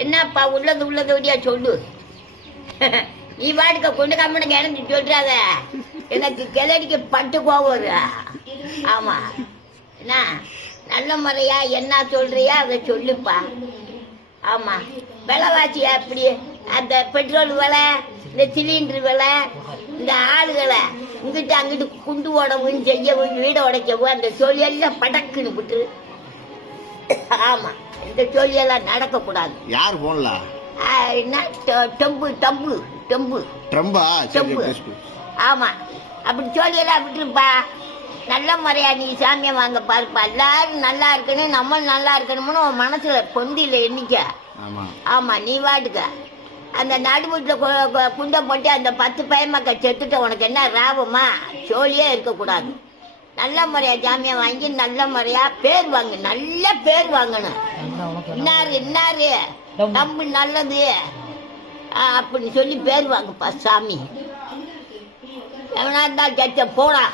என்னப்பா உள்ளது சொல்லு. நீ பாட்டுக்க கொண்டு கம்மனுக்கு இணைஞ்சு சொல்றாத, எனக்கு கிளடிக்கு பட்டு கோவம். ஆமா, என்ன நல்ல முறையா என்ன சொல்றியா அதை சொல்லுப்பா. ஆமா, விலைவாசி அப்படி, அந்த பெட்ரோல் விலை, இந்த சிலிண்டர் விலை, இந்த ஆளுகளை இங்கிட்டு அங்கிட்டு குண்டு உடம்புன்னு செய்யவும் வீடை உடைக்கவும் அந்த சொல்லியெல்லாம் படக்குன்னு விட்டு. ஆமா, இந்த சொல்லியெல்லாம் நடக்கக்கூடாது. யார் போன்ல டம்பு டம்பு டம்பு ட்ரம்பா? டம்பு. ஆமா, அப்படி சொல்லியெல்லாம் விட்டுருப்பா. நல்ல முறையா நீ சாமியை வாங்க பாருப்பா. எல்லாரும் நல்லா இருக்கணும், நம்ம நல்லா இருக்கணும்னு உன் மனசுல பொந்தில எண்ணிக்க. ஆமா, நீ வாட்டுக்க அந்த நடுவுல குண்டம் போட்டு அந்த 10 பயமாக்க செத்துட்ட உனக்கு என்ன லாபமா? சோழியே இருக்கக்கூடாது. நல்ல முறையா ஜாமியா வாங்கி நல்ல முறையா பேர் வாங்க, நல்ல பேர் வாங்கணும். இன்னாரு நம்ம நல்லது அப்படின்னு சொல்லி பேர் வாங்கப்பா சாமி. எவனா இருந்தா ஜட்ஜ போடா.